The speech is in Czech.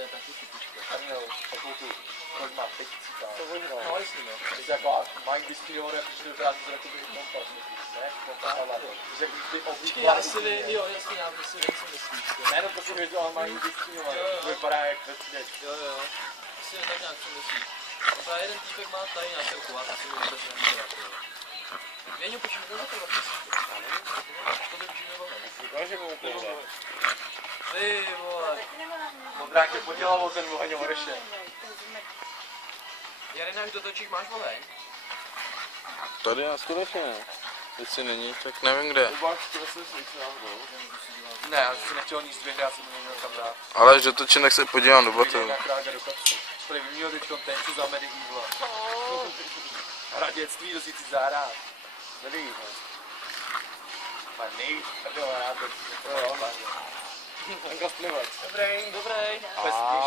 to je taky typička. A měl takovou tu, kolik má 5 cítá. To vyhrál. No jasně, no. To je jako Mike vystřílovaný, jak když to vypadá z jakoby kompas, ne? Kompas a lato. Že jak ty oblík Já si vím, jo, jasně, já si vím, co myslíš. Ne, no to si věděl, ale Mike vystřílovaný. To vypadá jak ve středě. Jo. Asi tak nějak co myslíš. A právě jeden týpek má tady na celku, a to si vůbec nevypadá. Věňu, počím, to zaprvé. To by učíme volno. Říkal, že mu úplně. Ty vole. Modrák tě podělal o ten oheň oreše. Jarina, až dotočíš, máš oheň? Tady já skutečně ne. Jestli není, tak nevím kde. Ne, já si nechtěl níst dvě hry, já jsem mu neměl tam dát. Ale až dotočím, tak se podívám do botu. Na krága do kapsy. Tady vyměnil teďkon tenču za Medy Evil. Hra dětství, to si chci zahrát. Medy Evil. Pan nejprdel, já to jo. Dobrý. Dobrý. Pestý.